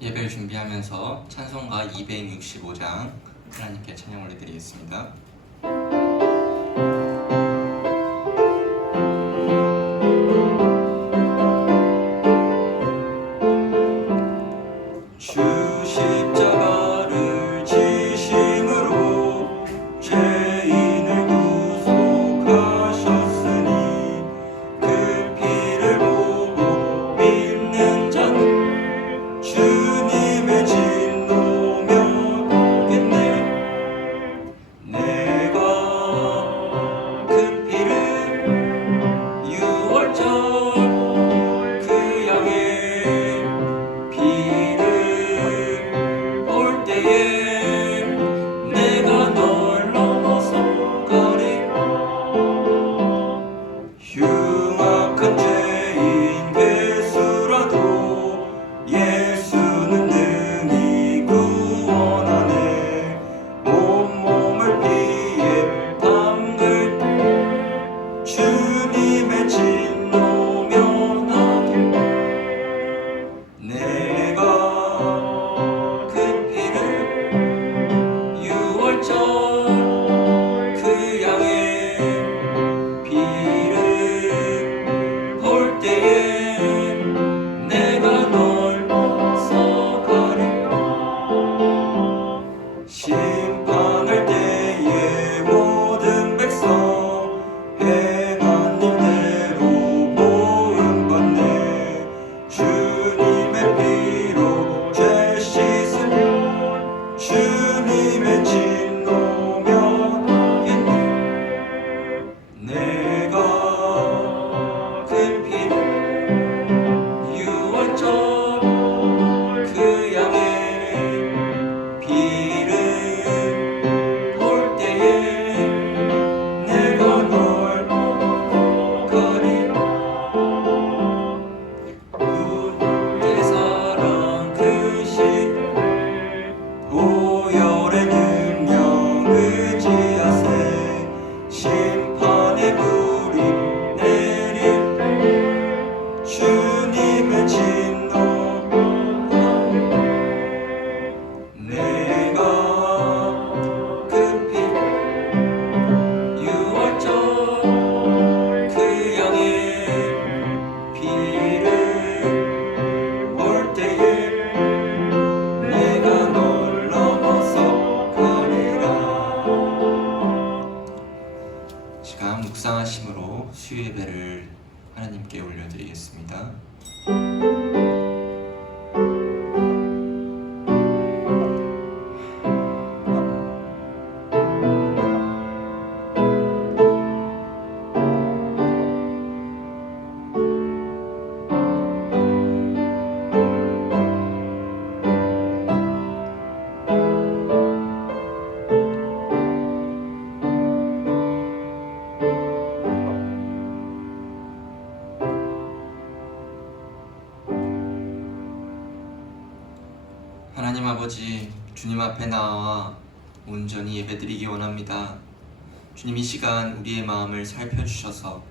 예배를 준비하면서 찬송가 265장 하나님께 찬양 올려드리겠습니다. 주 십자가를 지심으로 죄인을 구속하셨으니 그 피를 보고 믿는 자는 주님의 진노며 겠네. 내가 그 피를 유월절 그 양의 피를 볼 때에 내가 널 넘어서 가리라. 흉악한 죄인 괴수라도 예수는 능히 구원하네. 온몸을 피에 담글 때 주님의 진노 면하겠네. 내가 그 피를 유월절 그 양의 피를 볼 때에 내가 널 넘어서 가리라. 심판할 때에 모든 백성 행한 일대로 보응받네. 주님의 피로 죄 씻으면 주님의 진노 면하겠네. 내가 그 피를 유월절 그 양의 피를 볼 때에 내가 널 가리라. 내 사랑 그 시대 보혈의 능력 의지하세. 심판의 불이 내릴 때 주님의 진노 면하겠네. 내가 그 피를 유월절 그 양의 피를 볼 때에 내가 널 넘어서 가리라. 시간 묵상하심으로 수요예배를 하나님께 올려드리겠습니다. 하나님 아버지, 주님 앞에 나와 온전히 예배드리기 원합니다. 주님, 이 시간 우리의 마음을 살펴주셔서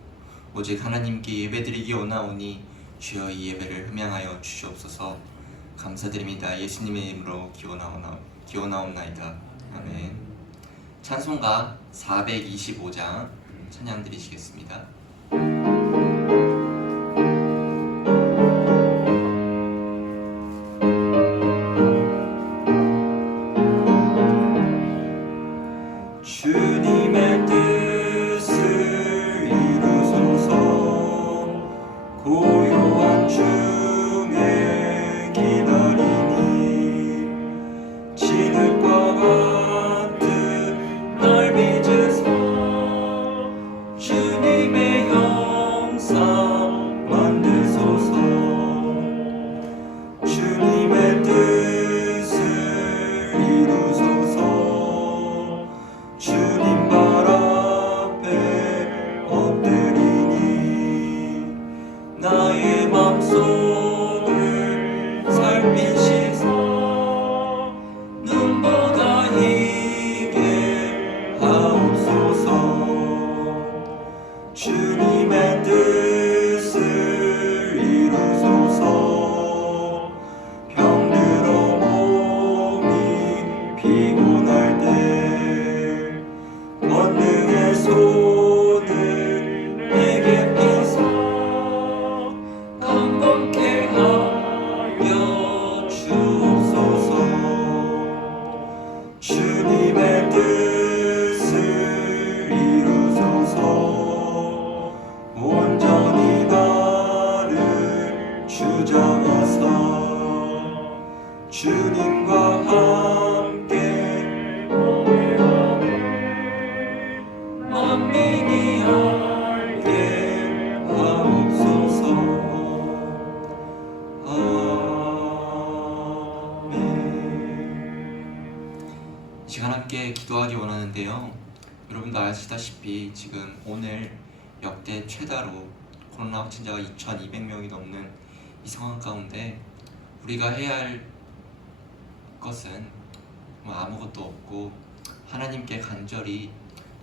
오직 하나님께 예배드리기 원하오니 주여 이 예배를 흠양하여 주시옵소서. 감사드립니다. 예수님의 이름으로 기원하옵나이다. 아멘. 찬송가 425장 찬양 드리시겠습니다. 주님의 뜻을 이루소서. 고요한 중에 기다리니 진흙과 같은 날 빚으사 주님의 주님과 함께 만민이 알게 하옵소서. 아멘. 이 시간 함께 기도하기 원하는데요, 여러분도 아시다시피 지금 오늘 역대 최다로 코로나 확진자가 2,200명이 넘는 이 상황 가운데 우리가 해야 할 것은 아무것도 없고 하나님께 간절히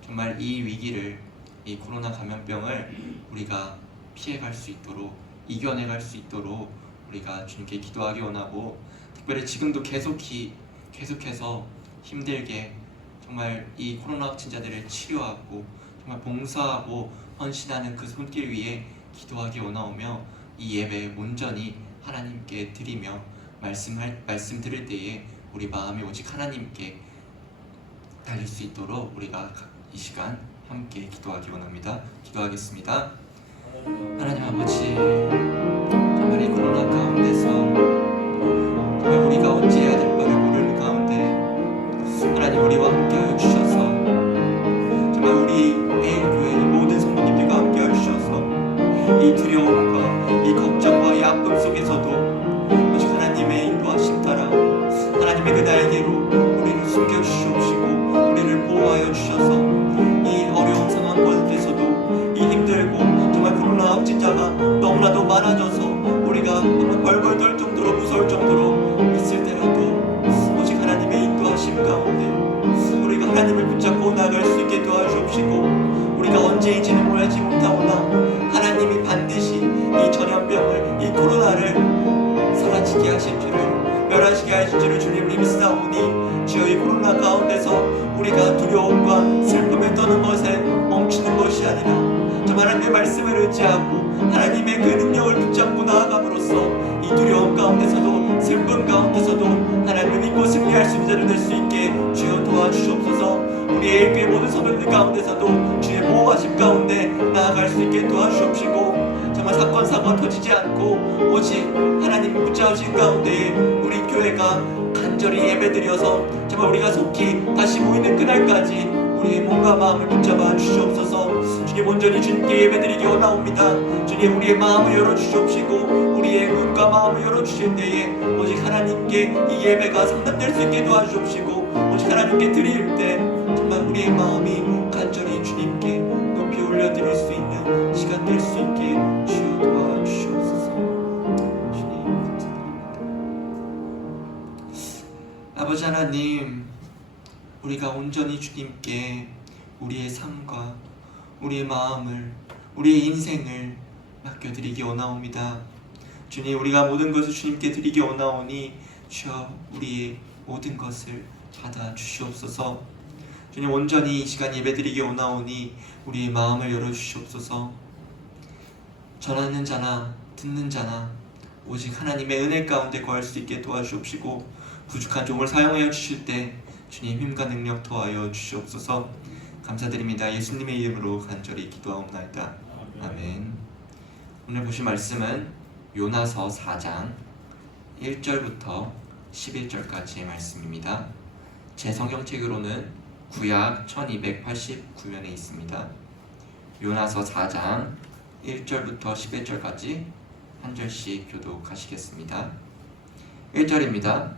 정말 이 위기를, 이 코로나 감염병을 우리가 피해갈 수 있도록, 이겨내갈 수 있도록 우리가 주님께 기도하기 원하고, 특별히 지금도 계속해서 힘들게 정말 이 코로나 확진자들을 치료하고 정말 봉사하고 헌신하는 그 손길 위에 기도하기 원하오며, 이 예배 온전히 하나님께 드리며 말씀 들을 때에 우리 마음이 오직 하나님께 달릴 수 있도록 우리가 이 시간 함께 기도하기 원합니다. 기도하겠습니다. 하나님 아버지, 정말 이 코로나 가운데서 정말 우리가 어찌 해야 될 바를 모르는 가운데 하나님 우리와 함께하여 주셔서, 정말 우리 매일교회 모든 성도님들과 함께하여 주셔서 이 두려움과 이 걱정과 이 아픔 속에서도 오직 하나님의 인도하심 따라 하나님의 그 날개로 우리를 숨겨주시옵시고 우리를 보호하여 주셔서 이 어려운 상황 가운데서도, 이 힘들고 정말 코로나 확진자가 너무나도 많아져서 우리가 정말 벌벌 떨 정도로 무서울 정도로 있을 때라도 오직 하나님의 인도하심 가운데 우리가 하나님을 붙잡고 나아갈 수 있게 도와주옵시고, 우리가 언제인지는 몰라지 못하오나 하나님이 반드시 이 전염병을, 이 코로나를 사라지게 하실 줄을, 멸하시게 하실 줄을 주님을 믿사오니, 주여 이 코로나 가운데서 우리가 두려움과 슬픔에 떠는 것에 멈추는 것이 아니라 정말 하나님의 말씀을 의지하고 하나님의 그 능력을 붙잡고 나아감으로써 이 두려움 가운데서도 슬픔 가운데서도 하나님을 믿고 승리할 수 있는 자를 될 수 있게 주여 도와주시옵소서. 우리의 일교회 모든 성도들 가운데서도 주의 보호하심 가운데 나아갈 수 있게 도와주시옵시고, 정말 사건 사고가 터지지 않고 오직 하나님 붙잡으신 가운데 우리 교회가 간절히 예배드려서 정말 우리가 속히 다시 모이는 그날까지 우리의 몸과 마음을 붙잡아 주시옵소서. 주님 온전히 주님께 예배드리기 원하옵니다. 주님 우리의 마음을 열어주시옵시고 우리의 눈과 마음을 열어주실 때에 오직 하나님께 이 예배가 상담될 수 있게 도와주옵시고, 오직 하나님께 드릴 때 정말 우리의 마음이 간절히 주님께 높이 올려드릴 수 있는 시간 될 수 있게 주여 도와주시옵소서. 주님 감사드립니다. 아버지 하나님, 우리가 온전히 주님께 우리의 삶과 우리의 마음을, 우리의 인생을 맡겨드리기 원하옵니다. 주님 우리가 모든 것을 주님께 드리기 원하오니 주여 우리의 모든 것을 받아 주시옵소서. 주님 온전히 이 시간 예배드리기 원하오니 우리의 마음을 열어주시옵소서. 전하는 자나 듣는 자나 오직 하나님의 은혜 가운데 거할 수 있게 도와주옵시고, 부족한 종을 사용하여 주실 때 주님 힘과 능력 더하여 주시옵소서. 감사드립니다. 예수님의 이름으로 간절히 기도하옵나이다. 아멘. 오늘 보실 말씀은 요나서 4장 1절부터 11절까지의 말씀입니다. 제 성경책으로는 구약 1289면에 있습니다. 요나서 4장 1절부터 11절까지 한 절씩 교독하시겠습니다. 1절입니다.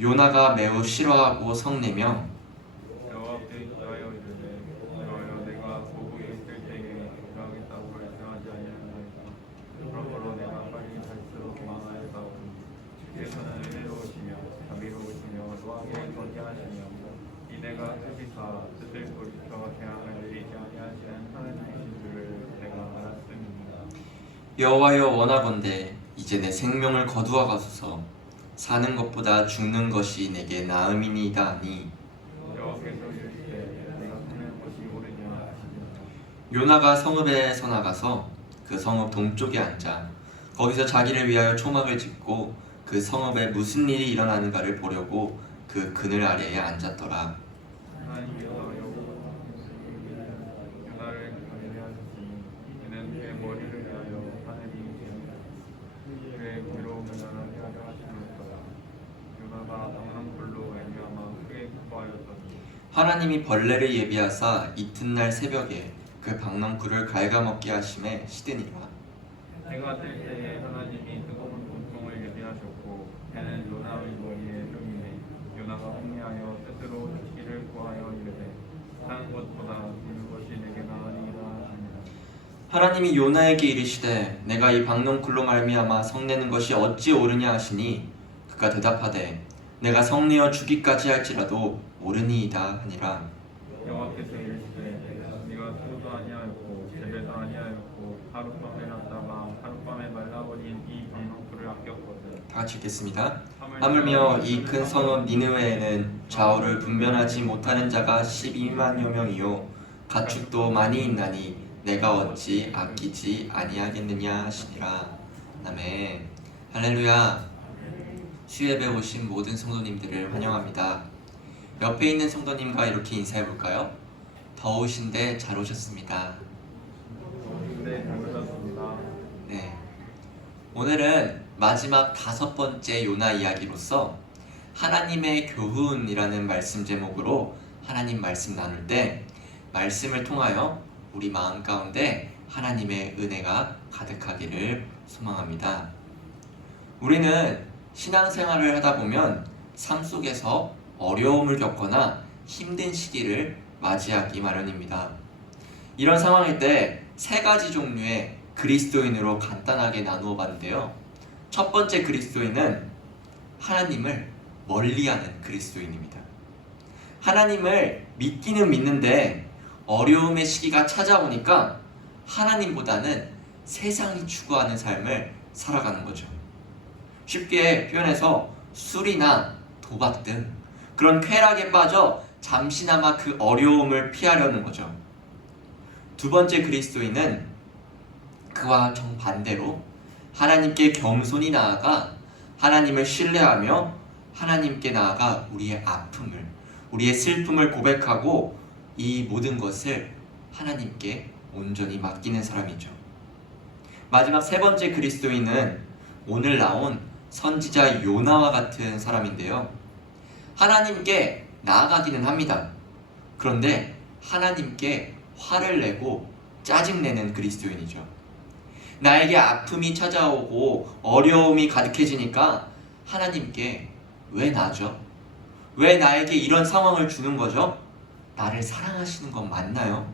요나가 매우 싫어하고 성내며 여호와 앞에 기도하여 이르되, 여호와여 내가 고국에 있을 때에 기도하겠다고 말씀하지 아니하나이까. 그러므로 내가 빨리 갈수록 망하였사오니 주께서는 은혜로우시며 자비로우시며 노하게 건재하시며 이내가 뜻이사 뜻을 돌이켜 재앙을 내리지 아니하시는 하나님이신 줄을 내가 알았습니다. 여호와여 원하건대 이제 내 생명을 거두어 가소서. 사는 것보다 죽는 것이 내게 나음이니이다 하니, 여호와께서 이르시되 내가 사는 것이 옳으냐 하시니라. 요나가 성읍에서 나가서 그 성읍 동쪽에 앉아 거기서 자기를 위하여 초막을 짓고 그 성읍에 무슨 일이 일어나는가를 보려고 그 그늘 아래에 앉았더라. 하나님께서 요나를 경외하셨으니 이는 그의 머리를 위하여 하늘이 그의 괴로움을 나가게 하려 하심이었더라. 요나는 하나님이 벌레를 예비하사 이튿날 새벽에 그 박넝쿨을 갉아먹게 하심에 시드니라. 해가 뜰 때에 하나님이 뜨거운 고통을 예비하셨고 해는 요나의 머리에 흉이네. 요나가 홍해하여 스스로 죽기를 구하여 이르되 사는 것보다 죽는 것이 내게 나으리라 하니라. 하나님이 요나에게 이르시되 내가 이 박넝쿨로 말미암아 성내는 것이 어찌 옳으냐 하시니 그가 대답하되 내가 성내어 죽기까지 할지라도 옳으니이다 하니라. 여호와께서 이르시되 네가 수도 아니하였고 재배도 아니하였고 하룻밤에 났다가 하룻밤에 말라버린 이 박농쿨을 아꼈거든. 다 같이 읽겠습니다. 하물며 이 큰 성읍 니느웨에는 좌우를 분별하지 못하는 자가 12만여 명이요 가축도 많이 있나니 내가 어찌 아끼지 아니하겠느냐 하시니라. 아멘. 할렐루야. 수예배 오신 모든 성도님들을 환영합니다. 옆에 있는 성도님과 이렇게 인사해 볼까요? 더우신데 잘 오셨습니다. 네, 잘 오셨습니다. 네. 오늘은 마지막 5번째 요나 이야기로서 하나님의 교훈이라는 말씀 제목으로 하나님 말씀 나눌 때 말씀을 통하여 우리 마음 가운데 하나님의 은혜가 가득하기를 소망합니다. 우리는 신앙생활을 하다 보면 삶 속에서 어려움을 겪거나 힘든 시기를 맞이하기 마련입니다. 이런 상황일 때 3가지 종류의 그리스도인으로 간단하게 나누어 봤는데요. 첫 번째 그리스도인은 하나님을 멀리하는 그리스도인입니다. 하나님을 믿기는 믿는데 어려움의 시기가 찾아오니까 하나님보다는 세상이 추구하는 삶을 살아가는 거죠. 쉽게 표현해서 술이나 도박 등 그런 쾌락에 빠져 잠시나마 그 어려움을 피하려는 거죠. 두 번째 그리스도인은 그와 정반대로 하나님께 겸손히 나아가 하나님을 신뢰하며 하나님께 나아가 우리의 아픔을, 우리의 슬픔을 고백하고 이 모든 것을 하나님께 온전히 맡기는 사람이죠. 마지막 3번째 그리스도인은 오늘 나온 선지자 요나와 같은 사람인데요. 하나님께 나아가기는 합니다. 그런데 하나님께 화를 내고 짜증내는 그리스도인이죠. 나에게 아픔이 찾아오고 어려움이 가득해지니까 하나님께 왜 나죠? 왜 나에게 이런 상황을 주는 거죠? 나를 사랑하시는 건 맞나요?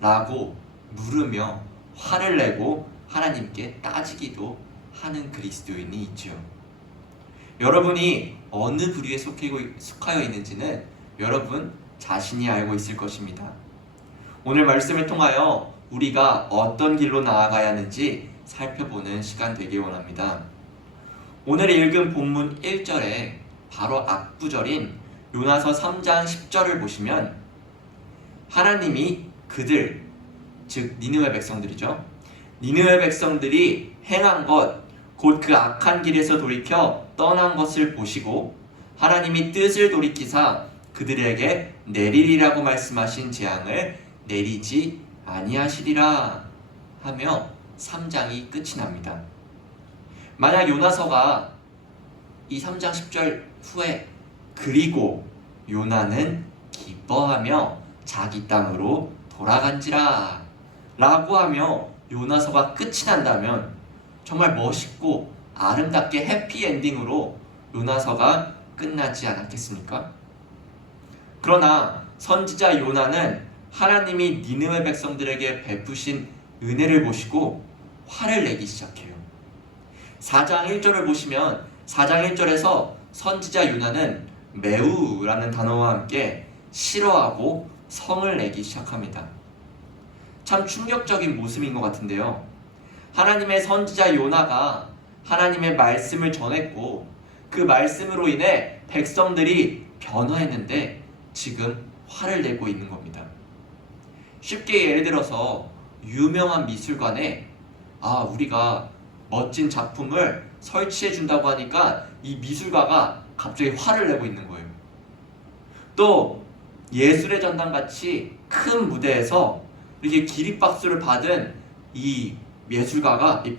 라고 물으며 화를 내고 하나님께 따지기도 하는 그리스도인이 있죠. 여러분이 어느 부류에 속하여 있는지는 여러분 자신이 알고 있을 것입니다. 오늘 말씀을 통하여 우리가 어떤 길로 나아가야 하는지 살펴보는 시간 되길 원합니다. 오늘 읽은 본문 1절에 바로 앞구절인 요나서 3장 10절을 보시면 하나님이 그들, 즉 니느웨 백성들이죠. 니느웨 백성들이 행한 것, 곧 그 악한 길에서 돌이켜 떠난 것을 보시고 하나님이 뜻을 돌이키사 그들에게 내리리라고 말씀하신 재앙을 내리지 아니하시리라 하며 3장이 끝이 납니다. 만약 요나서가 이 3장 10절 후에 그리고 요나는 기뻐하며 자기 땅으로 돌아간지라 라고 하며 요나서가 끝이 난다면 정말 멋있고 아름답게 해피엔딩으로 요나서가 끝나지 않았겠습니까? 그러나 선지자 요나는 하나님이 니느웨 백성들에게 베푸신 은혜를 보시고 화를 내기 시작해요. 4장 1절을 보시면 4장 1절에서 선지자 요나는 매우라는 단어와 함께 싫어하고 성을 내기 시작합니다. 참 충격적인 모습인 것 같은데요. 하나님의 선지자 요나가 하나님의 말씀을 전했고 그 말씀으로 인해 백성들이 변화했는데 지금 화를 내고 있는 겁니다. 쉽게 예를 들어서 유명한 미술관에 우리가 멋진 작품을 설치해 준다고 하니까 이 미술가가 갑자기 화를 내고 있는 거예요. 또 예술의 전당 같이 큰 무대에서 이렇게 기립박수를 받은 이 예술가가, 이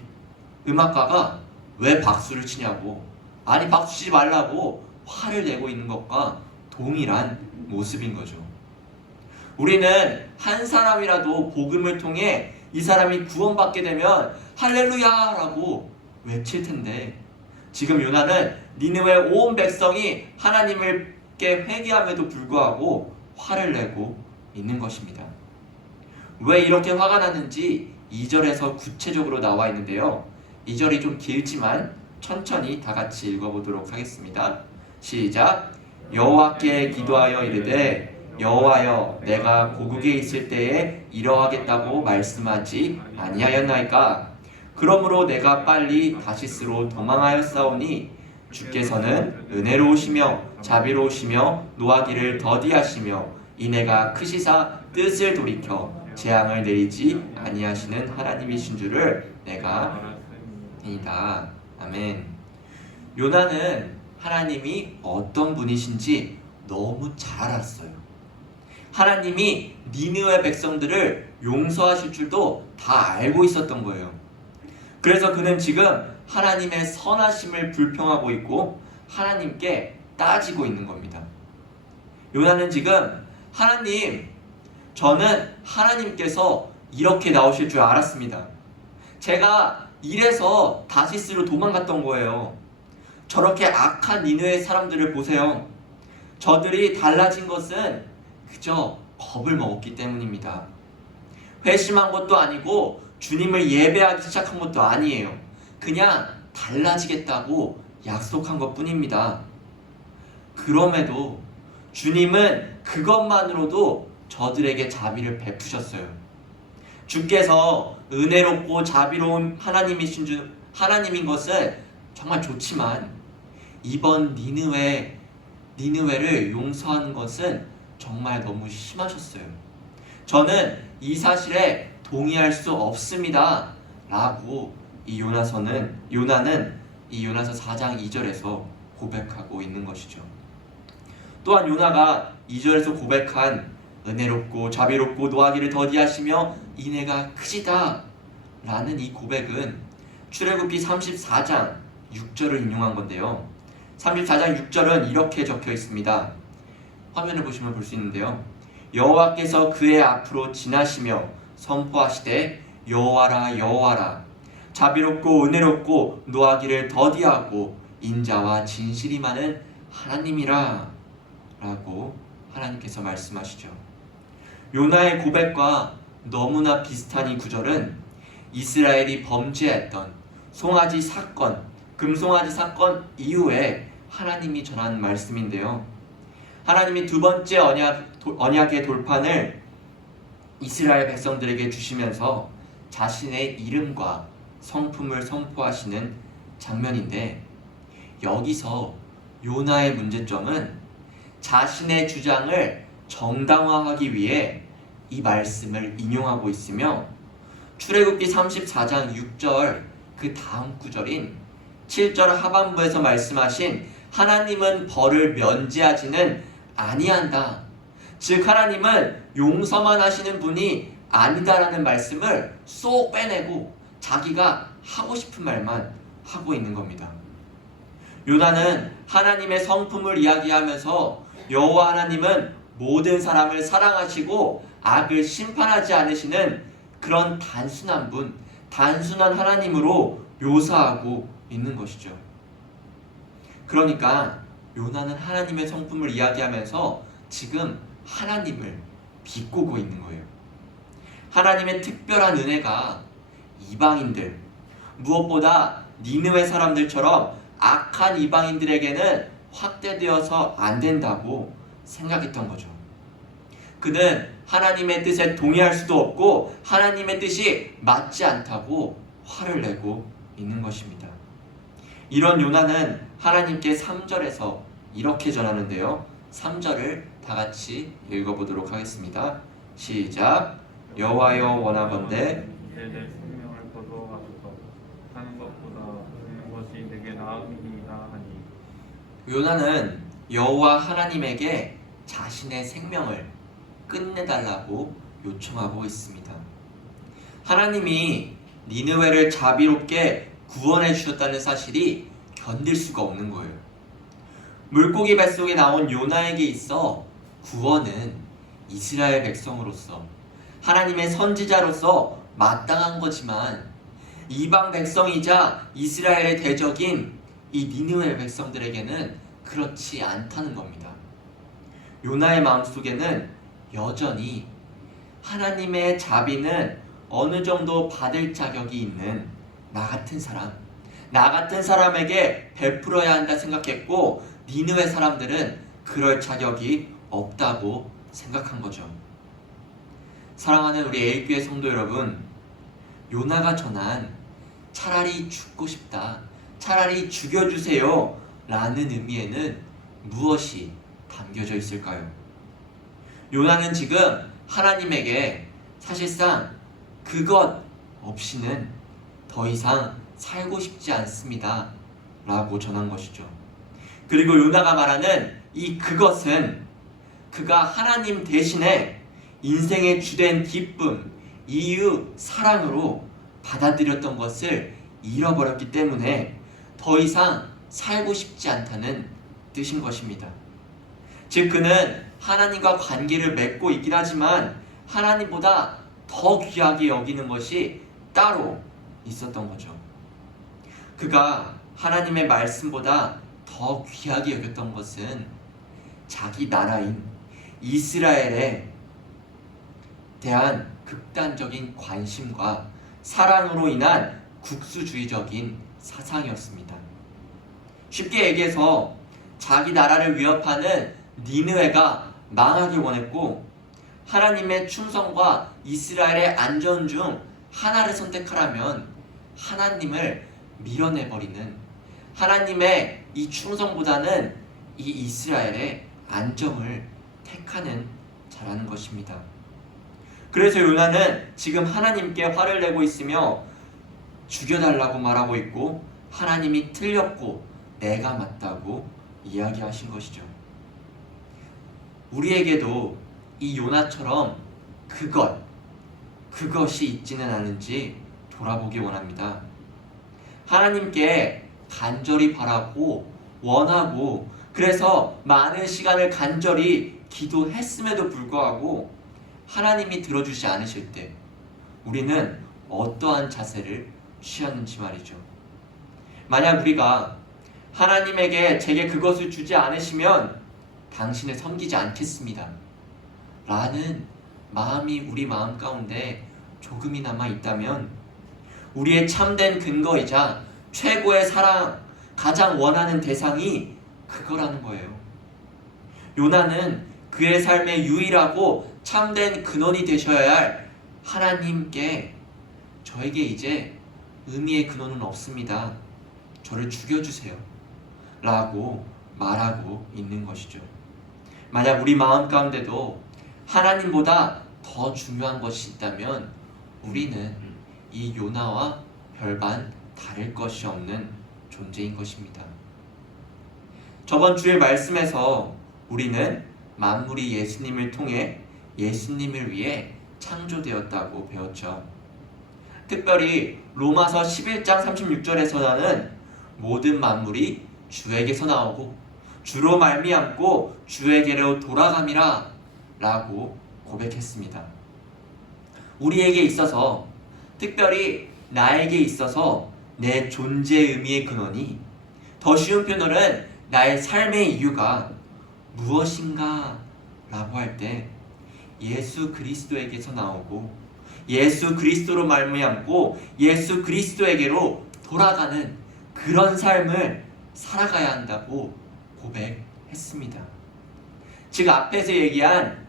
음악가가 왜 박수를 치냐고, 아니 박수 치지 말라고 화를 내고 있는 것과 동일한 모습인 거죠. 우리는 한 사람이라도 복음을 통해 이 사람이 구원받게 되면 할렐루야라고 외칠 텐데, 지금 요나는 니느웨 온 백성이 하나님께 회개함에도 불구하고 화를 내고 있는 것입니다. 왜 이렇게 화가 났는지 2절에서 구체적으로 나와 있는데요. 2절이 좀 길지만 천천히 다 같이 읽어보도록 하겠습니다. 시작. 여호와께 기도하여 이르되 여호와여, 내가 고국에 있을 때에 이러하겠다고 말씀하지 아니하였나이까? 그러므로 내가 빨리 다시스로 도망하였사오니 주께서는 은혜로우시며 자비로우시며 노하기를 더디하시며 이내가 크시사 뜻을 돌이켜 재앙을 내리지 아니하시는 하나님이신 줄을 내가 아니다. 아멘. 요나는 하나님이 어떤 분이신지 너무 잘 알았어요. 하나님이 니느웨 백성들을 용서하실 줄도 다 알고 있었던 거예요. 그래서 그는 지금 하나님의 선하심을 불평하고 있고 하나님께 따지고 있는 겁니다. 요나는 지금 하나님, 저는 하나님께서 이렇게 나오실 줄 알았습니다. 제가 이래서 다시스로 도망갔던 거예요. 저렇게 악한 니느웨 사람들을 보세요. 저들이 달라진 것은 그저 겁을 먹었기 때문입니다. 회심한 것도 아니고 주님을 예배하기 시작한 것도 아니에요. 그냥 달라지겠다고 약속한 것 뿐입니다. 그럼에도 주님은 그것만으로도 저들에게 자비를 베푸셨어요. 주께서 은혜롭고 자비로운 하나님인 것은 정말 좋지만 이번 니느웨를 용서하는 것은 정말 너무 심하셨어요. 저는 이 사실에 동의할 수 없습니다 라고 요나는 이 요나서 4장 2절에서 고백하고 있는 것이죠. 또한 요나가 2절에서 고백한 은혜롭고 자비롭고 노하기를 더디하시며 인애가 크시다 라는 이 고백은 출애굽기 34장 6절을 인용한 건데요. 34장 6절은 이렇게 적혀 있습니다. 화면을 보시면 볼 수 있는데요. 여호와께서 그의 앞으로 지나시며 선포하시되 여호와라 여호와라, 자비롭고 은혜롭고 노하기를 더디하고 인자와 진실이 많은 하나님이라 라고 하나님께서 말씀하시죠. 요나의 고백과 너무나 비슷한 이 구절은 이스라엘이 범죄했던 송아지 사건, 금송아지 사건 이후에 하나님이 전한 말씀인데요. 하나님이 두 번째 언약의 돌판을 이스라엘 백성들에게 주시면서 자신의 이름과 성품을 선포하시는 장면인데, 여기서 요나의 문제점은 자신의 주장을 정당화하기 위해 이 말씀을 인용하고 있으며, 출애굽기 34장 6절 그 다음 구절인 7절 하반부에서 말씀하신 하나님은 벌을 면제하지는 아니한다, 즉 하나님은 용서만 하시는 분이 아니다라는 말씀을 쏙 빼내고 자기가 하고 싶은 말만 하고 있는 겁니다. 요나는 하나님의 성품을 이야기하면서 여호와 하나님은 모든 사람을 사랑하시고 악을 심판하지 않으시는 그런 단순한 분, 단순한 하나님으로 묘사하고 있는 것이죠. 그러니까 요나는 하나님의 성품을 이야기하면서 지금 하나님을 비꼬고 있는 거예요. 하나님의 특별한 은혜가 이방인들, 무엇보다 니느웨 사람들처럼 악한 이방인들에게는 확대되어서 안 된다고 생각했던 거죠. 그는 하나님의 뜻에 동의할 수도 없고 하나님의 뜻이 맞지 않다고 화를 내고 있는 것입니다. 이런 요나는 하나님께 3절에서 이렇게 전하는데요. 3절을 다 같이 읽어보도록 하겠습니다. 시작. 여호와여 원하건대 내 생명을 거두어가소서. 사는 것보다 죽는 것이 내게 나음이니이다 하니. 요나는 여호와 하나님에게 자신의 생명을 끝내달라고 요청하고 있습니다. 하나님이 니느웨를 자비롭게 구원해 주셨다는 사실이 견딜 수가 없는 거예요. 물고기 뱃속에 나온 요나에게 있어 구원은 이스라엘 백성으로서 하나님의 선지자로서 마땅한 거지만 이방 백성이자 이스라엘의 대적인 이 니느웨 백성들에게는 그렇지 않다는 겁니다. 요나의 마음속에는 여전히 하나님의 자비는 어느 정도 받을 자격이 있는 나 같은 사람에게 베풀어야 한다 생각했고, 니느웨 사람들은 그럴 자격이 없다고 생각한 거죠. 사랑하는 우리 A교회 성도 여러분, 요나가 전한 차라리 죽고 싶다, 차라리 죽여주세요 라는 의미에는 무엇이 담겨져 있을까요? 요나는 지금 하나님에게 사실상 그것 없이는 더 이상 살고 싶지 않습니다 라고 전한 것이죠. 그리고 요나가 말하는 이 그것은 그가 하나님 대신에 인생의 주된 기쁨, 이유, 사랑으로 받아들였던 것을 잃어버렸기 때문에 더 이상 살고 싶지 않다는 뜻인 것입니다. 즉 그는 하나님과 관계를 맺고 있긴 하지만 하나님보다 더 귀하게 여기는 것이 따로 있었던 거죠. 그가 하나님의 말씀보다 더 귀하게 여겼던 것은 자기 나라인 이스라엘에 대한 극단적인 관심과 사랑으로 인한 국수주의적인 사상이었습니다. 쉽게 얘기해서 자기 나라를 위협하는 니느웨가 망하길 원했고, 하나님의 충성과 이스라엘의 안전 중 하나를 선택하라면 하나님을 밀어내버리는, 하나님의 이 충성보다는 이 이스라엘의 안정을 택하는 자라는 것입니다. 그래서 요나는 지금 하나님께 화를 내고 있으며 죽여달라고 말하고 있고, 하나님이 틀렸고 내가 맞다고 이야기하신 것이죠. 우리에게도 이 요나처럼 그것이 있지는 않은지 돌아보기 원합니다. 하나님께 간절히 바라고 원하고, 그래서 많은 시간을 간절히 기도했음에도 불구하고 하나님이 들어주지 않으실 때 우리는 어떠한 자세를 취하는지 말이죠. 만약 우리가 하나님에게 제게 그것을 주지 않으시면 당신을 섬기지 않겠습니다 라는 마음이 우리 마음 가운데 조금이나마 있다면, 우리의 참된 근거이자 최고의 사랑, 가장 원하는 대상이 그거라는 거예요. 요나는 그의 삶의 유일하고 참된 근원이 되셔야 할 하나님께 저에게 이제 의미의 근원은 없습니다, 저를 죽여주세요 라고 말하고 있는 것이죠. 만약 우리 마음 가운데도 하나님보다 더 중요한 것이 있다면 우리는 이 요나와 별반 다를 것이 없는 존재인 것입니다. 저번 주일 말씀에서 우리는 만물이 예수님을 통해 예수님을 위해 창조되었다고 배웠죠. 특별히 로마서 11장 36절에서는 모든 만물이 주에게서 나오고 주로 말미암고 주에게로 돌아감이라 라고 고백했습니다. 우리에게 있어서, 특별히 나에게 있어서 내 존재의 의미의 근원이, 더 쉬운 표현으로는 나의 삶의 이유가 무엇인가 라고 할 때 예수 그리스도에게서 나오고 예수 그리스도로 말미암고 예수 그리스도에게로 돌아가는 그런 삶을 살아가야 한다고 고백했습니다. 즉 앞에서 얘기한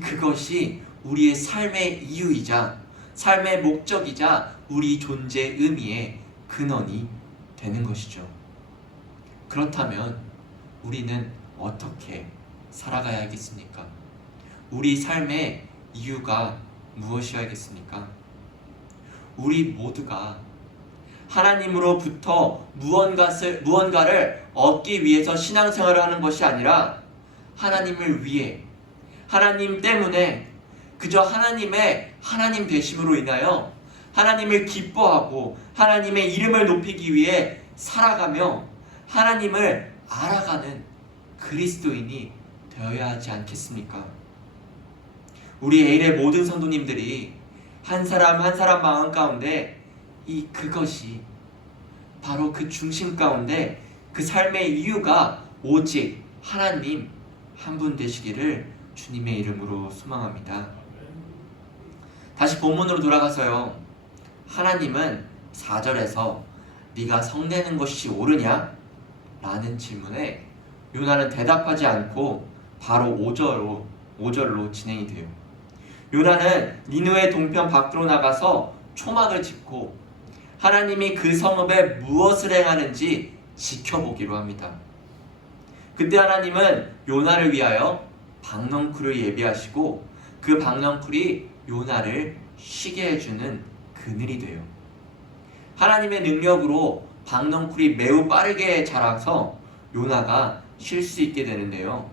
그것이 우리의 삶의 이유이자 삶의 목적이자 우리 존재의 의미의 근원이 되는 것이죠. 그렇다면 우리는 어떻게 살아가야겠습니까? 우리 삶의 이유가 무엇이어야겠습니까? 우리 모두가 하나님으로부터 무언가를 얻기 위해서 신앙생활을 하는 것이 아니라 하나님을 위해, 하나님 때문에, 그저 하나님의 하나님 되심으로 인하여 하나님을 기뻐하고 하나님의 이름을 높이기 위해 살아가며 하나님을 알아가는 그리스도인이 되어야 하지 않겠습니까? 우리 에일의 모든 성도님들이 한 사람 한 사람 마음 가운데 그것이 바로 그 중심 가운데 그 삶의 이유가 오직 하나님 한 분 되시기를 주님의 이름으로 소망합니다. 다시 본문으로 돌아가서요. 하나님은 4절에서 네가 성내는 것이 옳으냐? 라는 질문에 요나는 대답하지 않고 바로 5절로 진행이 돼요. 요나는 니느웨 동편 밖으로 나가서 초막을 짓고 하나님이 그 성읍에 무엇을 행하는지 지켜보기로 합니다. 그때 하나님은 요나를 위하여 박넝쿨을 예비하시고 그 박넝쿨이 요나를 쉬게 해주는 그늘이 돼요. 하나님의 능력으로 박넝쿨이 매우 빠르게 자라서 요나가 쉴 수 있게 되는데요.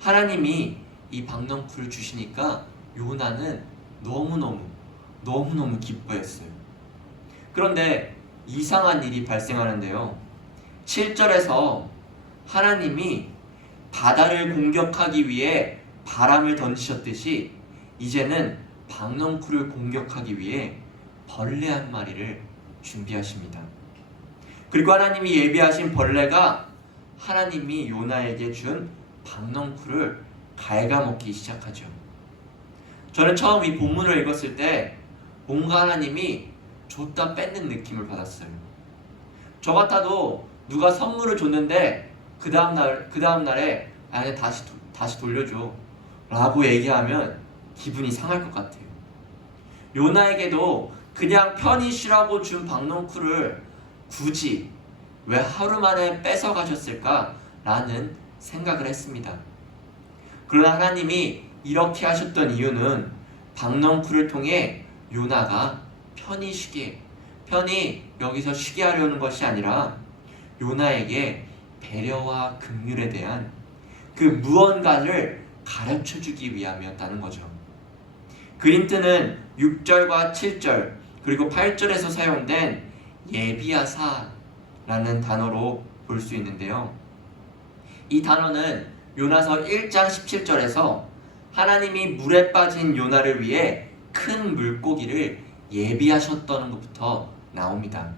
하나님이 이 박넝쿨을 주시니까 요나는 너무너무 기뻐했어요. 그런데 이상한 일이 발생하는데요. 7절에서 하나님이 바다를 공격하기 위해 바람을 던지셨듯이 이제는 박넝쿨을 공격하기 위해 벌레 한 마리를 준비하십니다. 그리고 하나님이 예비하신 벌레가 하나님이 요나에게 준 박넝쿨을 갉아먹기 시작하죠. 저는 처음 이 본문을 읽었을 때 뭔가 하나님이 줬다 뺏는 느낌을 받았어요. 저 같아도 누가 선물을 줬는데 그 다음날에 아니 다시 돌려줘 라고 얘기하면 기분이 상할 것 같아요. 요나에게도 그냥 편히 쉬라고 준 박넝쿨을 굳이 왜 하루 만에 뺏어 가셨을까 라는 생각을 했습니다. 그러나 하나님이 이렇게 하셨던 이유는 박넝쿨을 통해 요나가 편히 여기서 쉬게 하려는 것이 아니라 요나에게 배려와 긍휼에 대한 그 무언가를 가르쳐주기 위함이었다는 거죠. 그린트는 6절과 7절 그리고 8절에서 사용된 예비하사라는 단어로 볼 수 있는데요. 이 단어는 요나서 1장 17절에서 하나님이 물에 빠진 요나를 위해 큰 물고기를 예비하셨다는 것부터 나옵니다.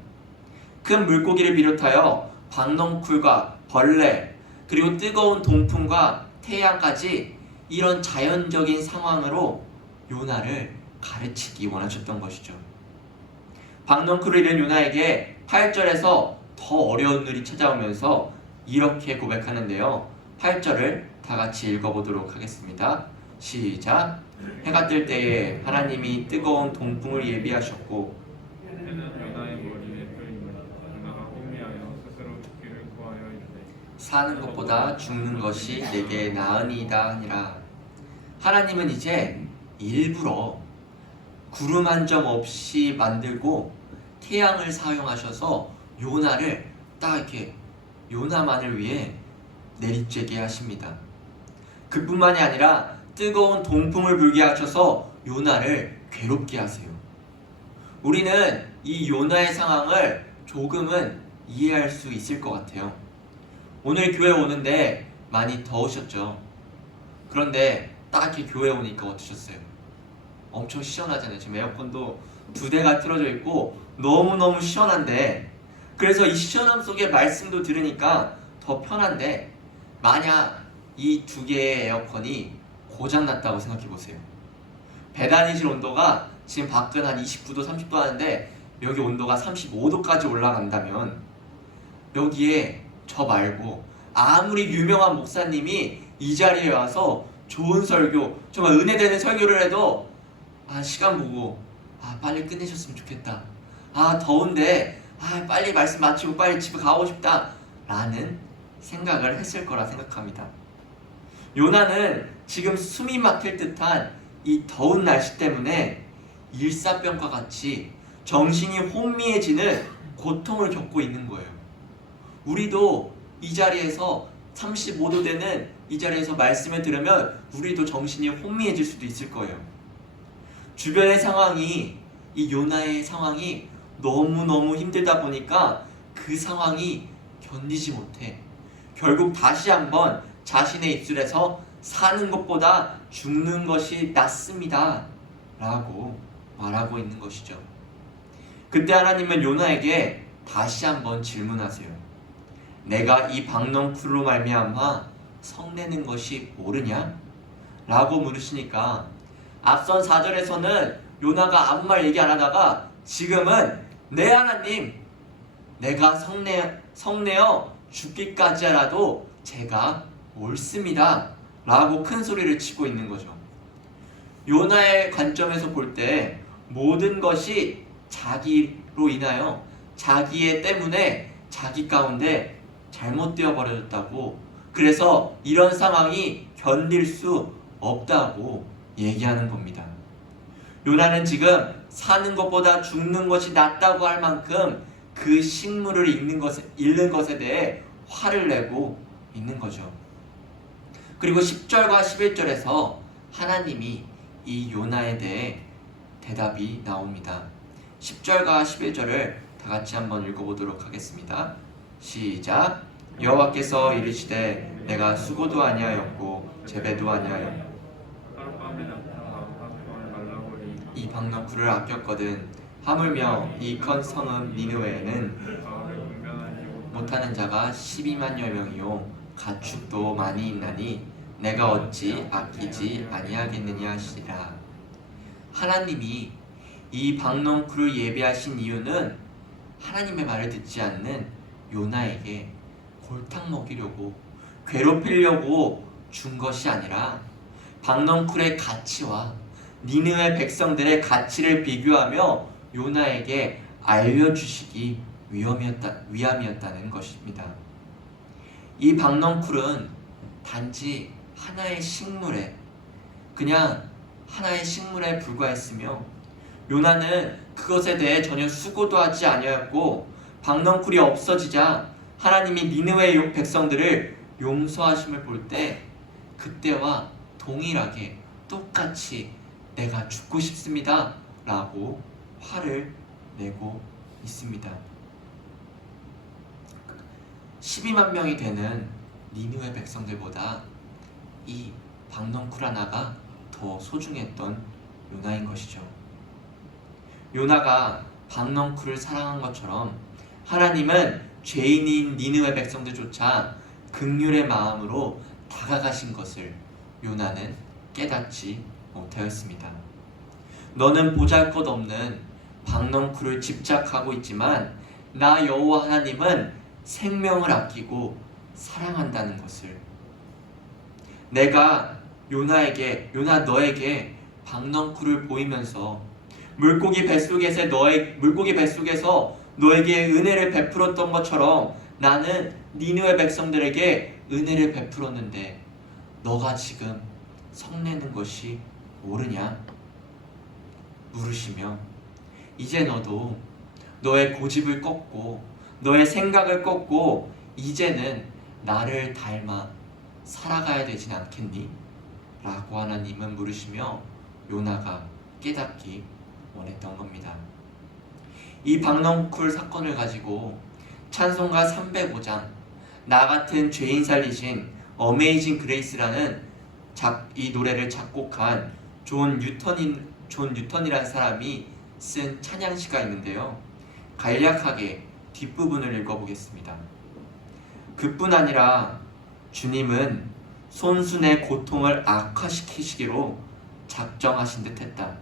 큰 물고기를 비롯하여 박넝쿨과 벌레 그리고 뜨거운 동풍과 태양까지 이런 자연적인 상황으로 요나를 가르치기 원하셨던 것이죠. 박넝쿨을 잃은 요나에게 8절에서 더 어려운 일이 찾아오면서 이렇게 고백하는데요. 8절을 다 같이 읽어보도록 하겠습니다. 시작. 해가 뜰 때에 하나님이 뜨거운 동풍을 예비하셨고 해는 요나의 머리에 뚫리니 요나가 혼미하여 스스로 죽기를 구하여 이르되 사는 것보다 죽는 것이 내게 나으니이다 하니라. 하나님은 이제 일부러 구름 한 점 없이 만들고 태양을 사용하셔서 요나를 딱 이렇게 요나만을 위해 내리쬐게 하십니다. 그뿐만이 아니라 뜨거운 동풍을 불게 하셔서 요나를 괴롭게 하세요. 우리는 이 요나의 상황을 조금은 이해할 수 있을 것 같아요. 오늘 교회 오는데 많이 더우셨죠? 그런데 딱 이렇게 교회 오니까 어떠셨어요? 엄청 시원하잖아요. 지금 에어컨도 2대가 틀어져 있고 너무너무 시원한데, 그래서 이 시원함 속에 말씀도 들으니까 더 편한데, 만약 이 2개의 에어컨이 고장났다고 생각해보세요. 배단위실 온도가 지금 밖은 한 29도 30도 하는데 여기 온도가 35도까지 올라간다면 여기에 저 말고 아무리 유명한 목사님이 이 자리에 와서 좋은 설교, 정말 은혜되는 설교를 해도 시간 보고 빨리 끝내셨으면 좋겠다, 더운데 빨리 말씀 마치고 빨리 집에 가고 싶다 라는 생각을 했을 거라 생각합니다. 요나는 지금 숨이 막힐 듯한 이 더운 날씨 때문에 일사병과 같이 정신이 혼미해지는 고통을 겪고 있는 거예요. 우리도 이 자리에서 35도 되는 이 자리에서 말씀을 들으면 우리도 정신이 혼미해질 수도 있을 거예요. 주변의 상황이, 이 요나의 상황이 너무너무 힘들다 보니까 그 상황이 견디지 못해 결국 다시 한번 자신의 입술에서 사는 것보다 죽는 것이 낫습니다 라고 말하고 있는 것이죠. 그때 하나님은 요나에게 다시 한번 질문하세요. 내가 이 박넝쿨로 말미암아 성내는 것이 옳으냐? 라고 물으시니까 앞선 4절에서는 요나가 아무 말 얘기 안 하다가 지금은 네 하나님, 내가 성내어 죽기까지 하라도 제가 옳습니다 라고 큰 소리를 치고 있는 거죠. 요나의 관점에서 볼 때 모든 것이 자기로 인하여 자기의 때문에 자기 가운데 잘못되어 버려졌다고, 그래서 이런 상황이 견딜 수 없다고 얘기하는 겁니다. 요나는 지금 사는 것보다 죽는 것이 낫다고 할 만큼 그 식물을 잃는 것에 대해 화를 내고 있는 거죠. 그리고 10절과 11절에서 하나님이 이 요나에 대해 대답이 나옵니다. 10절과 11절을 다 같이 한번 읽어보도록 하겠습니다. 시작. 여호와께서 이르시되 내가 수고도 아니하였고 재배도 아니하였고 하룻밤에 나타나 박성을 말라버리니 이 박넝쿨을 아꼈거든. 하물며 이 큰 성읍 니느웨에는 가을에 분변하지 못하는 자가 12만여 명이요 가축도 많이 있나니 내가 어찌 아끼지 아니하겠느냐 하시리라. 하나님이 이 박넝쿨을 예비하신 이유는 하나님의 말을 듣지 않는 요나에게 골탕 먹이려고 괴롭히려고 준 것이 아니라 박넝쿨의 가치와 니느웨 백성들의 가치를 비교하며 요나에게 알려주시기 위함이었다는 것입니다. 이 박넝쿨은 단지 하나의 식물에, 그냥 하나의 식물에 불과했으며 요나는 그것에 대해 전혀 수고도 하지 아니하였고 박넝쿨이 없어지자 하나님이 니느웨 백성들을 용서하심을 볼 때 그때와 동일하게 똑같이 내가 죽고 싶습니다 라고 화를 내고 있습니다. 12만 명이 되는 니느웨 백성들보다 이 박넝쿨 하나가 더 소중했던 요나인 것이죠. 요나가 박넝쿨을 사랑한 것처럼 하나님은 죄인인 니느웨 백성들조차 긍휼의 마음으로 다가가신 것을 요나는 깨닫지 못하였습니다. 너는 보잘것없는 박넝쿨을 집착하고 있지만 나 여호와 하나님은 생명을 아끼고 사랑한다는 것을, 내가 요나 너에게 박넝쿨을 보이면서 물고기 뱃속에서 너에게 은혜를 베풀었던 것처럼 나는 니느웨 백성들에게 은혜를 베풀었는데 너가 지금 성내는 것이 옳으냐? 물으시며 이제 너도 너의 고집을 꺾고 너의 생각을 꺾고 이제는 나를 닮아 살아가야 되진 않겠니? 라고 하나님은 물으시며 요나가 깨닫기 원했던 겁니다. 이 박넝쿨 사건을 가지고 찬송가 305장 나 같은 죄인 살리신 어메이징 그레이스라는 이 노래를 작곡한 존 뉴턴이라는 사람이 쓴 찬양시가 있는데요. 간략하게 뒷부분을 읽어보겠습니다. 그뿐 아니라 주님은 손순의 고통을 악화시키시기로 작정하신 듯 했다.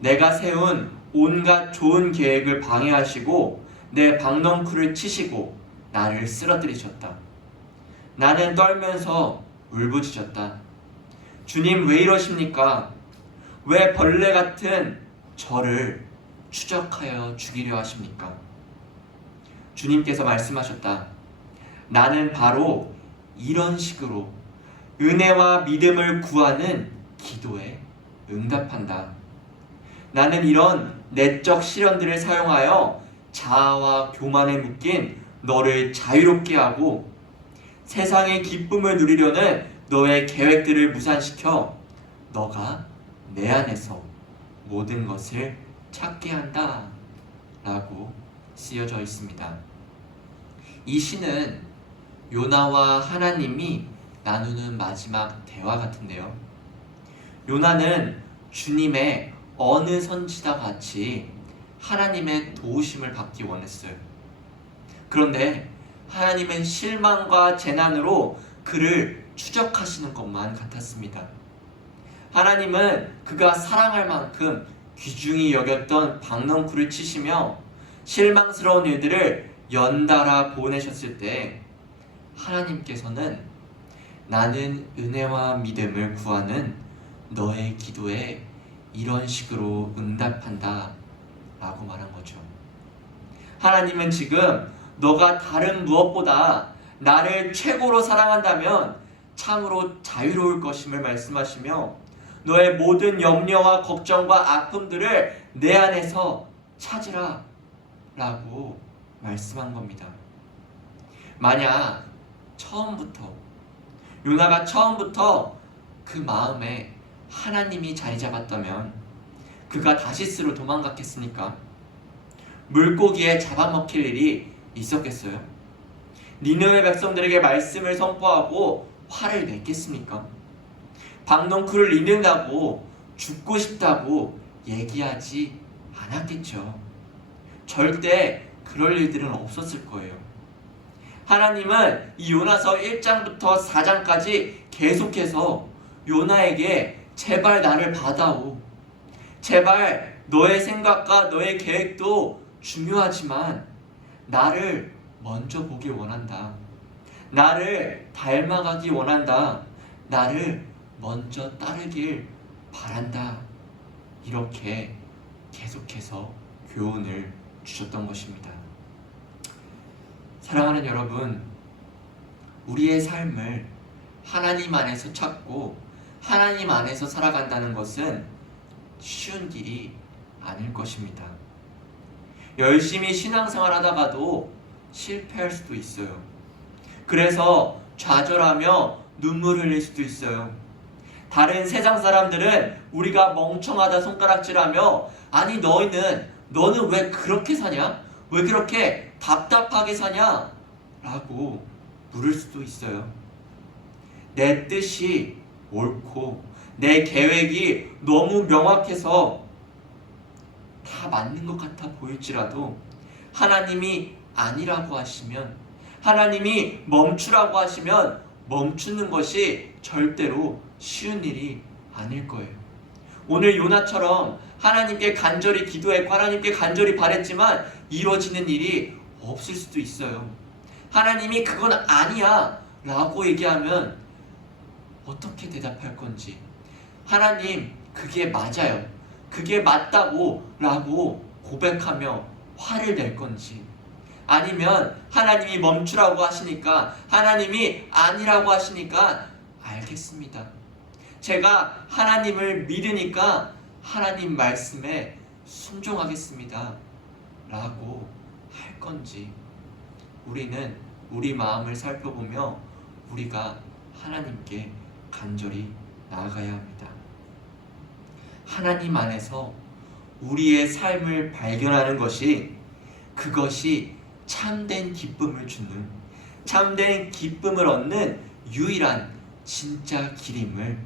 내가 세운 온갖 좋은 계획을 방해하시고 내 박넝쿨을 치시고 나를 쓰러뜨리셨다. 나는 떨면서 울부짖었다. 주님 왜 이러십니까? 왜 벌레 같은 저를 추적하여 죽이려 하십니까? 주님께서 말씀하셨다. 나는 바로 이런 식으로 은혜와 믿음을 구하는 기도에 응답한다. 나는 이런 내적 시련들을 사용하여 자아와 교만에 묶인 너를 자유롭게 하고 세상의 기쁨을 누리려는 너의 계획들을 무산시켜 너가 내 안에서 모든 것을 찾게 한다 라고 쓰여져 있습니다. 이 시는 요나와 하나님이 나누는 마지막 대화 같은데요. 요나는 주님의 어느 선지자 같이 하나님의 도우심을 받기 원했어요. 그런데 하나님은 실망과 재난으로 그를 추적하시는 것만 같았습니다. 하나님은 그가 사랑할 만큼 귀중히 여겼던 박넝쿨을 치시며 실망스러운 일들을 연달아 보내셨을 때 하나님께서는 나는 은혜와 믿음을 구하는 너의 기도에 이런 식으로 응답한다 라고 말한 거죠. 하나님은 지금 너가 다른 무엇보다 나를 최고로 사랑한다면 참으로 자유로울 것임을 말씀하시며 너의 모든 염려와 걱정과 아픔들을 내 안에서 찾으라 라고 말씀한 겁니다. 만약 요나가 처음부터 그 마음에 하나님이 자리 잡았다면 그가 다시스로 도망갔겠습니까? 물고기에 잡아먹힐 일이 있었겠어요? 니느웨 백성들에게 말씀을 선포하고 화를 냈겠습니까? 박넝쿨을 잃는다고 죽고 싶다고 얘기하지 않았겠죠. 절대 그럴 일들은 없었을 거예요. 하나님은 이 요나서 1장부터 4장까지 계속해서 요나에게 제발 나를 받아오. 제발 너의 생각과 너의 계획도 중요하지만 나를 먼저 보길 원한다. 나를 닮아가기 원한다. 나를 먼저 따르길 바란다. 이렇게 계속해서 교훈을 주셨던 것입니다. 사랑하는 여러분, 우리의 삶을 하나님 안에서 찾고 하나님 안에서 살아간다는 것은 쉬운 길이 아닐 것입니다. 열심히 신앙생활 하다가도 실패할 수도 있어요. 그래서 좌절하며 눈물 흘릴 수도 있어요. 다른 세상 사람들은 우리가 멍청하다 손가락질하며 아니 너는 왜 그렇게 사냐? 왜 그렇게 답답하게 사냐? 라고 물을 수도 있어요. 내 뜻이 옳고 내 계획이 너무 명확해서 다 맞는 것 같아 보일지라도 하나님이 아니라고 하시면, 하나님이 멈추라고 하시면 멈추는 것이 절대로 쉬운 일이 아닐 거예요. 오늘 요나처럼 하나님께 간절히 기도했고 하나님께 간절히 바랬지만 이루어지는 일이 없을 수도 있어요. 하나님이 그건 아니야 라고 얘기하면 어떻게 대답할 건지, 하나님 그게 맞아요, 그게 맞다고 라고 고백하며 화를 낼 건지, 아니면 하나님이 멈추라고 하시니까, 하나님이 아니라고 하시니까 알겠습니다, 제가 하나님을 믿으니까 하나님 말씀에 순종하겠습니다 라고 할 건지, 우리는 우리 마음을 살펴보며 우리가 하나님께 간절히 나아가야 합니다. 하나님 안에서 우리의 삶을 발견하는 것이, 그것이 참된 기쁨을 주는, 참된 기쁨을 얻는 유일한 진짜 길임을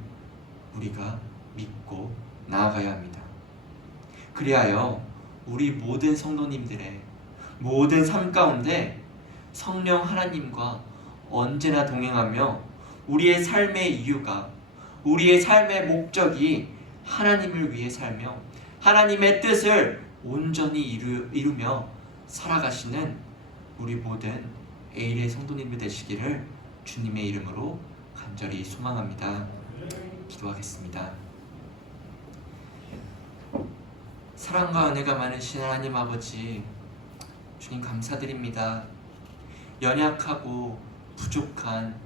우리가 믿고 나아가야 합니다. 그리하여 우리 모든 성도님들의 모든 삶 가운데 성령 하나님과 언제나 동행하며 우리의 삶의 이유가, 우리의 삶의 목적이 하나님을 위해 살며 하나님의 뜻을 온전히 이루며 살아가시는 우리 모든 에일의 성도님들 되시기를 주님의 이름으로 간절히 소망합니다. 기도하겠습니다. 사랑과 은혜가 많으신 하나님 아버지, 주님 감사드립니다. 연약하고 부족한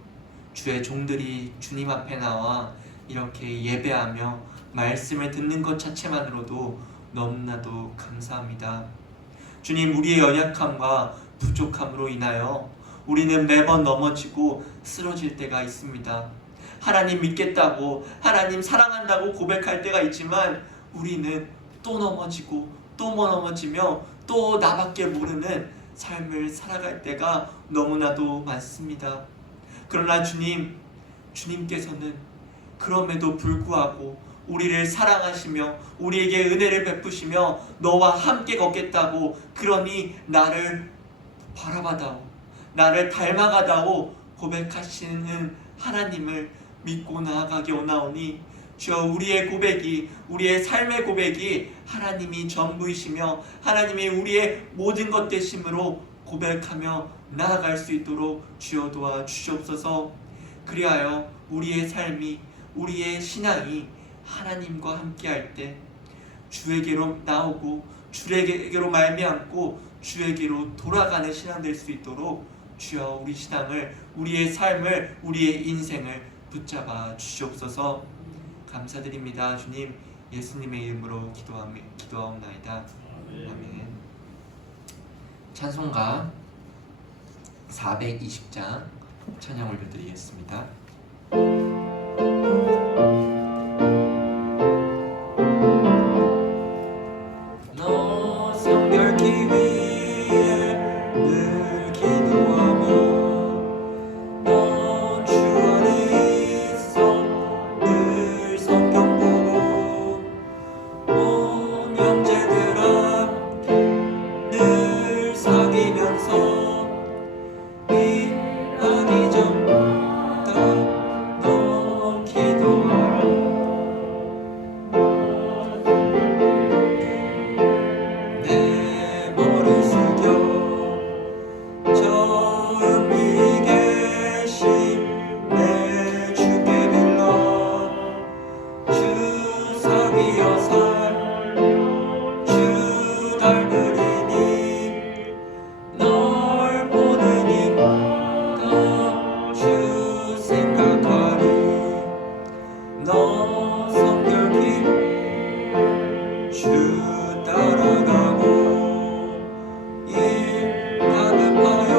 주의 종들이 주님 앞에 나와 이렇게 예배하며 말씀을 듣는 것 자체만으로도 너무나도 감사합니다. 주님, 우리의 연약함과 부족함으로 인하여 우리는 매번 넘어지고 쓰러질 때가 있습니다. 하나님 믿겠다고, 하나님 사랑한다고 고백할 때가 있지만 우리는 또 넘어지고 또 넘어지며 또 나밖에 모르는 삶을 살아갈 때가 너무나도 많습니다. 그러나 주님, 주님께서는 그럼에도 불구하고 우리를 사랑하시며 우리에게 은혜를 베푸시며 너와 함께 걷겠다고, 그러니 나를 바라봐다오, 나를 닮아가다오 고백하시는 하나님을 믿고 나아가기 원하오니 주여, 우리의 고백이, 우리의 삶의 고백이 하나님이 전부이시며 하나님이 우리의 모든 것 되심으로 고백하며 나아갈 수 있도록 주여 도와주시옵소서. 그리하여 우리의 삶이, 우리의 신앙이 하나님과 함께할 때 주에게로 나오고 주에게로 말미암고 주에게로 돌아가는 신앙 될 수 있도록 주여, 우리 신앙을, 우리의 삶을, 우리의 인생을 붙잡아 주시옵소서. 감사드립니다. 주님, 예수님의 이름으로 기도하옵나이다. 아멘. 찬송가 420장 찬양 올려드리겠습니다. 너 성결케 위해 늘 기도하며 너 주 안에 있어 늘 성경 보고 온 형제들 함께 늘 사귀면서 일하기 전마다 너 기도하라. 내 머리 숙여 저 은밀히 계신 내 주께 빌러 주 사귀어 살며 주 닮으리니 널 보는 이마다 주 생각하리. 너 성결히 주 따라가고 일 다급하여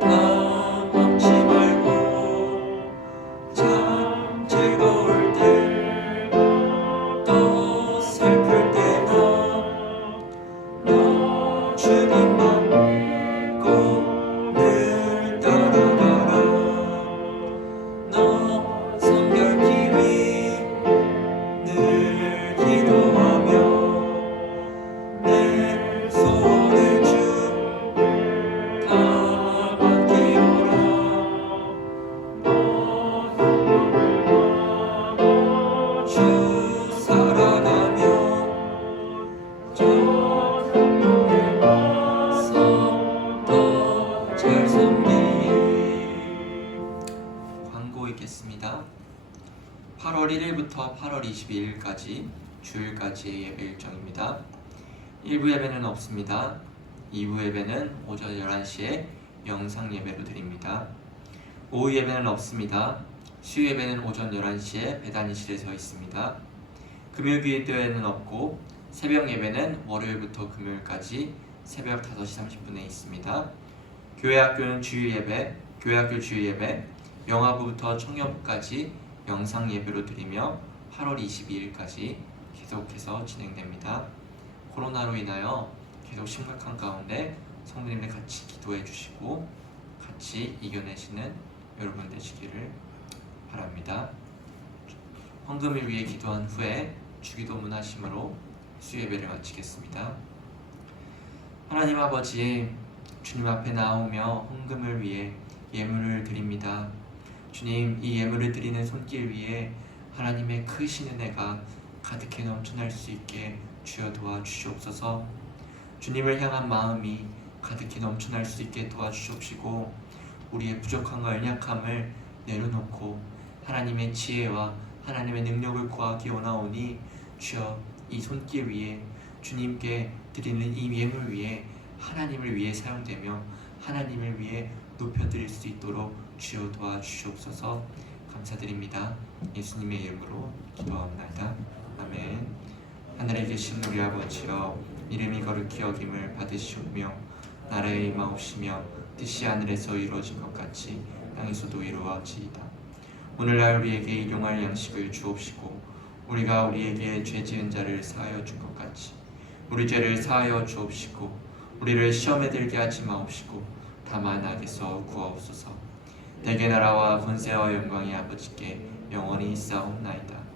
다 막지 말고 참 즐거울 때 또 슬플 때나 너 주님만 믿고 늘 따라가라. 너 성결히 늘 기도하며 내 소원을 주께 다 맡기오라. 주 살아가며 저 성경에 가서 더 잘 섬기리. 광고 있겠습니다. 8월 1일부터 8월 22일까지 주일까지의 예배 일정입니다. 1부 예배는 없습니다. 2부 예배는 오전 11시에 영상 예배로 드립니다. 오후 예배는 없습니다. 수요 예배는 오전 11시에 배단위실에서 있습니다. 금요 기도회는 없고 새벽 예배는 월요일부터 금요일까지 새벽 5시 30분에 있습니다. 교회학교는 주일 예배, 교회학교 주일 예배, 영화부부터 청년부까지 영상 예배로 드리며 8월 22일까지 계속해서 진행됩니다. 코로나로 인하여 계속 심각한 가운데 성도님들 같이 기도해 주시고 같이 이겨내시는 여러분 되시기를 바랍니다. 헌금을 위해 기도한 후에 주기도문 하심으로 수예배를 마치겠습니다. 하나님 아버지, 주님 앞에 나오며 헌금을 위해 예물을 드립니다. 주님, 이 예물을 드리는 손길 위에 하나님의 크신 은혜가 가득히 넘쳐날 수 있게 주여 도와주시옵소서. 주님을 향한 마음이 가득히 넘쳐날 수 있게 도와주시옵시고 우리의 부족함과 연약함을 내려놓고 하나님의 지혜와 하나님의 능력을 구하기 원하오니 주여, 이 손길 위에 주님께 드리는 이 예물 위에 하나님을 위해 사용되며 하나님을 위해 높여드릴 수 있도록 주여 도와주시옵소서. 감사드립니다. 예수님의 이름으로 기도합니다. 아멘. 하늘에 계신 우리 아버지여, 이름이 거룩히 여김을 받으시오며 나라에 임하옵시며 뜻이 하늘에서 이루어진 것 같이 땅에서도 이루어지이다. 오늘날 우리에게 일용할 양식을 주옵시고 우리가 우리에게 죄 지은 자를 사하여 준 것 같이 우리 죄를 사하여 주옵시고 우리를 시험에 들게 하지 마옵시고 다만 악에서 구하옵소서. 대개 나라와 권세와 영광이 아버지께 영원히 있사옵나이다.